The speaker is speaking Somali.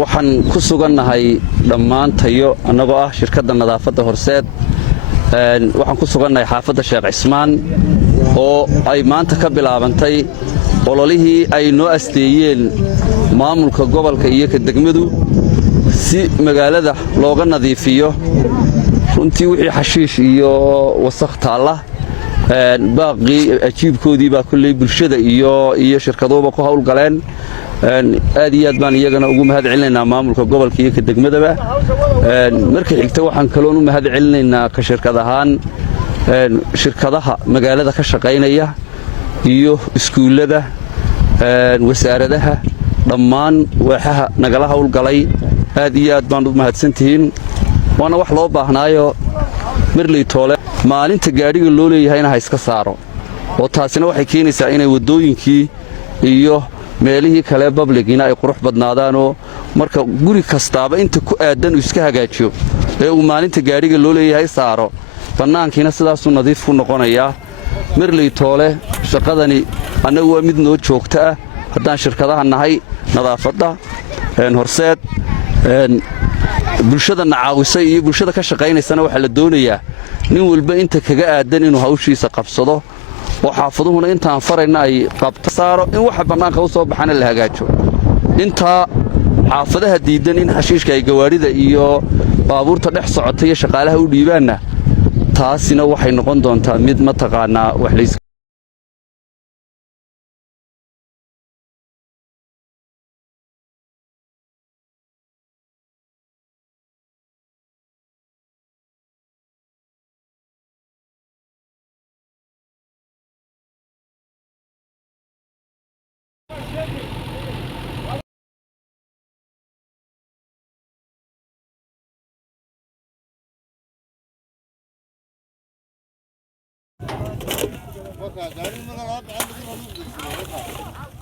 waxaan ku sugannahay dhammaantayo annagoo ah shirkadda nadaafadda horseed waxaan ku sugannahay xaafadda Sheekh Cismaan oo ay maanta ka bilaabantay ololihii ay noo asteeyeen maamulka gobolka iyo ka degmadu si magaalada looga nadiifiyo runtii wixii xashiish iyo wasakh taala baaqi ajiibkoodii baa kulley bulshada iyo shirkaduhuba ku hawlgaleen aad iyo aad baan iyagana ugu mahad celinaynaa maamulka gobolka iyo ka degmadaba marka xigta waxaan kaloon u mahad celinaynaa ka shirkad ahaan shirkadaha magaalada ka shaqaynaya iyo iskuullada wasaaradaha dhammaan waaxaha nagala hawlgalay aad iyo aad baan u mahadsantihiin waana wax loo baahnaayo marley toole maalinta gaadhiga loo leeyahayna ha iska saaro oo taasina waxay keenaysaa inay waddooyinkii iyo meelihii kale babligiina ay qurux badnaadaanoo marka guri kastaaba inta ku aadan uu iska hagaajiyo ee uu maalinta gaadhiga loo leeyahay saaro bannaankiina sidaasuu nadiif ku noqonayaa marley toole shaqadani annagu waa mid noo joogta ah haddaan shirkadaha nahay nadaafadda horseed bulshadana caawisay iyo bulshada ka shaqaynaysana waxaa la doonayaa nin walba inta kaga aadan inuu hawshiisa qabsado oo xaafaduhuna intaan farayna ay qabto saaro in waxa bannaanka u soo baxana la hagaajo intaa xaafadaha diidan in xashiishka ay gawaarida iyo baabuurta dhex socota iyo shaqaalaha u dhiibaanna taasina waxay noqon doontaa mid mataqaanaa wax lays Bak, gaari mi var abi?